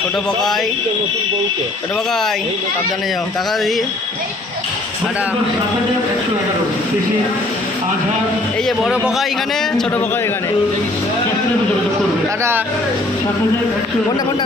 ছোট বকাই সাবধানে যাও টাকা দিই টাটা। এই যে বড় বকাই এখানে, ছোট বকাই এখানে। টাটা। ফোনটা ফোনটা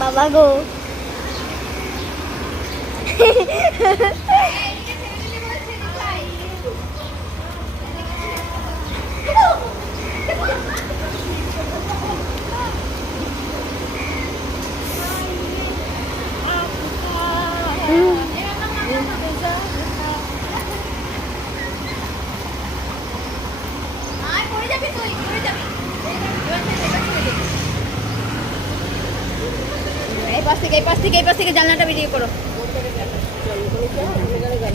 বাবা গো। এই পাশ থেকে জানলাটা ভিডিও করো।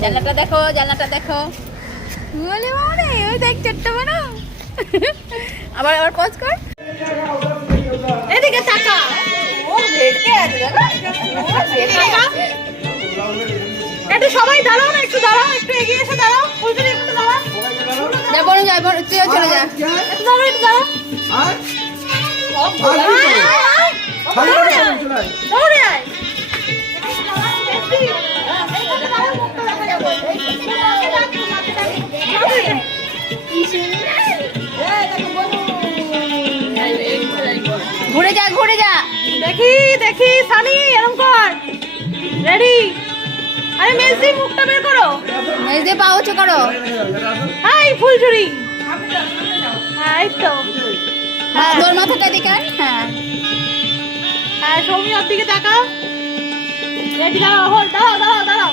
জানলাটা দেখো, জানলাটা দেখো। বলে মানে ওই দেখ ছোট্ট বড়। আবার পজ কর। এদিকে তাকা। ও ভেটকে আছে দাদা। একটু সবাই দাঁড়াও না, একটু দাঁড়াও, একটু এগিয়ে এসে দাঁড়াও। ফুলটুরি একটু দাঁড়াও। যা বড় যা, বড় তুইও চলে যা। একটু দাঁড়াও, একটু দাঁড়াও। আর দৌড়ে আয়। ঘুরে যা, ঘুরে যা। দেখি দেখি সানি এরকম কর। রেডি। আরে মেজদি মুখটা বের করো, মেজদি পা উঁচু করো। হাই ফুলঝুরি। হ্যাঁ এই তো। হ্যাঁ তোর মাথাটা দিকে। হ্যাঁ হ্যাঁ সৌমি ওর দিকে তাকাও। রেডি দাঁড়াও, হোল্ড, দাঁড়াও দাঁড়াও দাঁড়াও।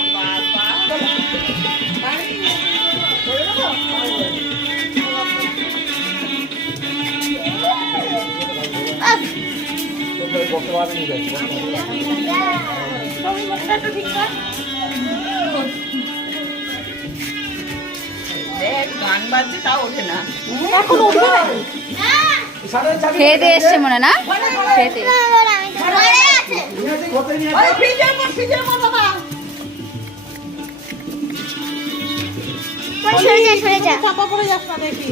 গান বাজছে তাও ওঠে না, এখন উঠবে না। খেতে এসছে মনে না, খেতে চাপা পড়ে যাস না। দেখি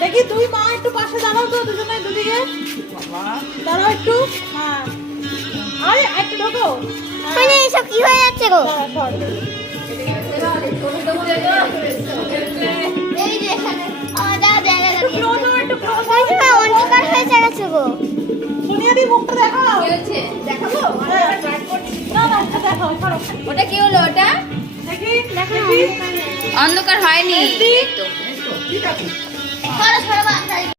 দেখি তুই মা একটু পাশে দাঁড়াও তো, দুজনে দুদিকে দাঁড়াও একটু। হ্যাঁ আরে একটু ঢোকো। মানে এসব কি হয়ে যাচ্ছে গো? এই যে এখানে দাও জায়গা লাগে, একটু ক্লোজ হয়েছে না, অন্ধকার হয়ে যাচ্ছে গো। সোনিয়াদি মুখটা দেখাও। কি হচ্ছে দেখাবো? ট্রাই করছি না না, দেখাও করো। ওটা কি হলো? ওটা দেখি দেখি অন্ধকার হয়নি, এই তো ঠিক আছে।